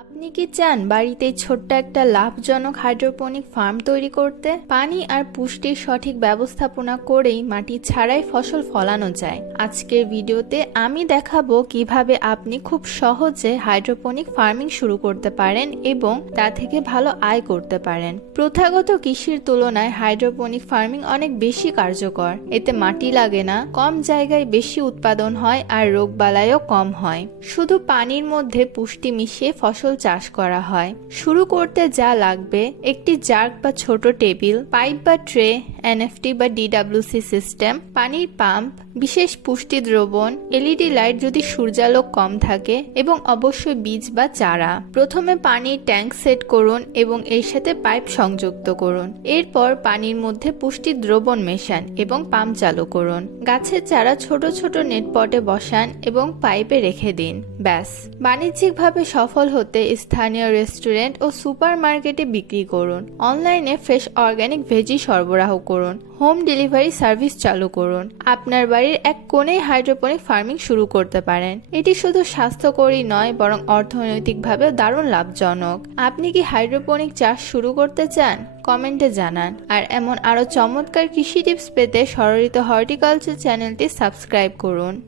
আপনি কি চান বাড়িতে ছোট্ট একটা লাভজনক হাইড্রোপনিক ফার্ম তৈরি করতে? পানি আর পুষ্টির সঠিক ব্যবস্থাপনা করেই মাটি ছাড়াই ফসল ফলানো যায়। আজকের ভিডিওতে আমি দেখাবো কীভাবে আপনি খুব সহজে হাইড্রোপনিক ফার্মিং শুরু করতে পারেন এবং তা থেকে ভালো আয় করতে পারেন। প্রথাগত কৃষির তুলনায় হাইড্রোপনিক ফার্মিং অনেক বেশি কার্যকর। এতে মাটি লাগে না, কম জায়গায় বেশি উৎপাদন হয় আর রোগবালাইও কম হয়। শুধু পানির মধ্যে পুষ্টি মিশিয়ে ফসল চাষ করা হয়। শুরু করতে যা লাগবে, একটি জার্ক বা ছোট টেবিল, পাইপ বা ট্রে এনএফটি বা ডিডাব্লিউসি সিস্টেম, পানির পাম্প বিশেষ পুষ্টি দ্রবণ এলইডি লাইট যদি সূর্যালোক কম থাকে এবং অবশ্যই বীজ বা চারা। প্রথমে পানির ট্যাঙ্ক সেট করুন এবং এর সাথে পাইপ সংযুক্ত করুন। এরপর পানির মধ্যে পুষ্টি দ্রবণ মেশান এবং পাম্প চালু করুন। গাছের চারা ছোট ছোট নেট পটে বসান এবং পাইপে রেখে দিন। ব্যাস। বাণিজ্যিকভাবে সফল হতে স্থানীয় রেস্টুরেন্ট ও সুপার মার্কেটে বিক্রি করুন। অনলাইনে ফ্রেশ অর্গানিক ভেজি সরবরাহ করুন। হোম ডেলিভারি সার্ভিস চালু করুন। আপনার বাড়ির এক কোণে হাইড্রোপনিক ফার্মিং শুরু করতে পারেন। এটি শুধু স্বাস্থ্যকরই নয়, বরং অর্থনৈতিকভাবে দারুণ লাভজনক। আপনি কি হাইড্রোপনিক চাষ শুরু করতে চান? কমেন্টে জানান। আর এমন আরও চমৎকার কৃষি টিপস পেতে সরলিত হর্টিকালচার চ্যানেলটি সাবস্ক্রাইব করুন।